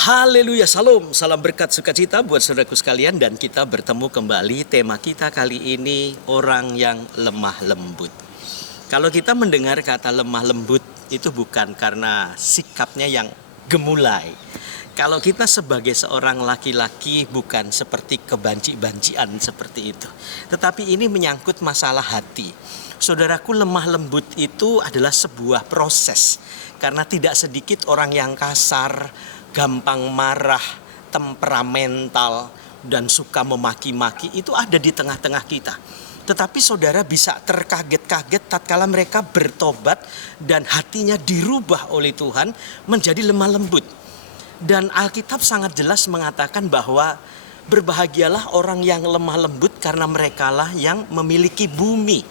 Haleluya, salam berkat sukacita buat saudaraku sekalian. Dan kita bertemu kembali, tema kita kali ini orang yang lemah lembut. Kalau kita mendengar kata lemah lembut, itu bukan karena sikapnya yang gemulai. Kalau kita sebagai seorang laki-laki bukan seperti kebanci-bancian seperti itu. Tetapi ini menyangkut masalah hati. Saudaraku, lemah lembut itu adalah sebuah proses. Karena tidak sedikit orang yang kasar, gampang marah, temperamental, dan suka memaki-maki itu ada di tengah-tengah kita. Tetapi saudara bisa terkaget-kaget tatkala mereka bertobat dan hatinya dirubah oleh Tuhan menjadi lemah lembut. Dan Alkitab sangat jelas mengatakan bahwa berbahagialah orang yang lemah lembut karena merekalah yang memiliki bumi.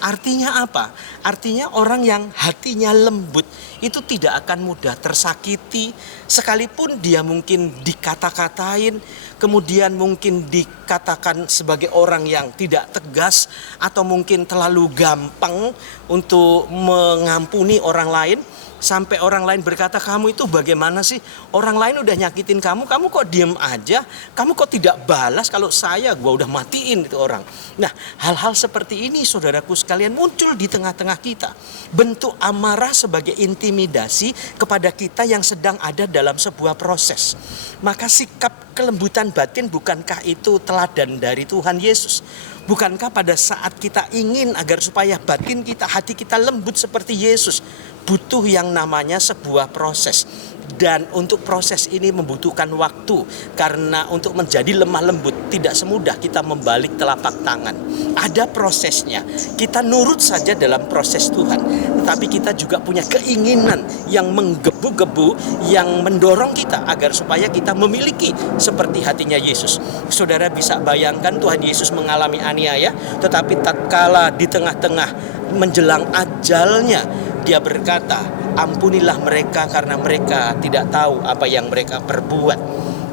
Artinya apa? Artinya orang yang hatinya lembut itu tidak akan mudah tersakiti, sekalipun dia mungkin dikata-katain, kemudian mungkin dikatakan sebagai orang yang tidak tegas atau mungkin terlalu gampang untuk mengampuni orang lain. Sampai orang lain berkata, kamu itu bagaimana sih? Orang lain udah nyakitin kamu kok diem aja? Kamu kok tidak balas? Kalau gua udah matiin itu orang. Nah, hal-hal seperti ini saudaraku sekalian muncul di tengah-tengah kita. Bentuk amarah sebagai intimidasi kepada kita yang sedang ada dalam sebuah proses. Maka sikap kelembutan batin, bukankah itu teladan dari Tuhan Yesus? Bukankah pada saat kita ingin agar supaya batin kita, hati kita lembut seperti Yesus, butuh yang namanya sebuah proses. Dan untuk proses ini membutuhkan waktu. Karena untuk menjadi lemah lembut tidak semudah kita membalik telapak tangan. Ada prosesnya. Kita nurut saja dalam proses Tuhan. Tetapi kita juga punya keinginan yang menggebu-gebu, yang mendorong kita agar supaya kita memiliki seperti hatinya Yesus. Saudara bisa bayangkan Tuhan Yesus mengalami aniaya, tetapi tatkala di tengah-tengah menjelang ajalnya, dia berkata, ampunilah mereka karena mereka tidak tahu apa yang mereka perbuat.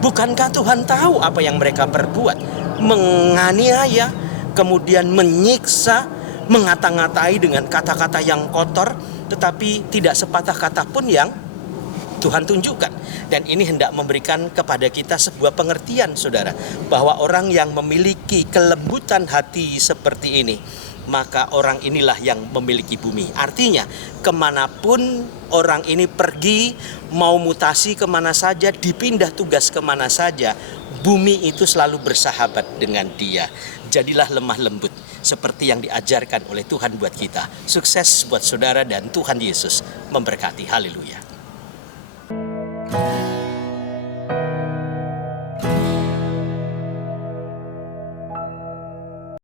Bukankah Tuhan tahu apa yang mereka perbuat? Menganiaya, kemudian menyiksa, mengata-ngatai dengan kata-kata yang kotor, tetapi tidak sepatah kata pun yang Tuhan tunjukkan. Dan ini hendak memberikan kepada kita sebuah pengertian, saudara, bahwa orang yang memiliki kelembutan hati seperti ini, maka orang inilah yang memiliki bumi. Artinya kemanapun orang ini pergi, mau mutasi kemana saja, dipindah tugas kemana saja, bumi itu selalu bersahabat dengan dia. Jadilah lemah lembut seperti yang diajarkan oleh Tuhan buat kita. Sukses buat saudara dan Tuhan Yesus memberkati. Haleluya.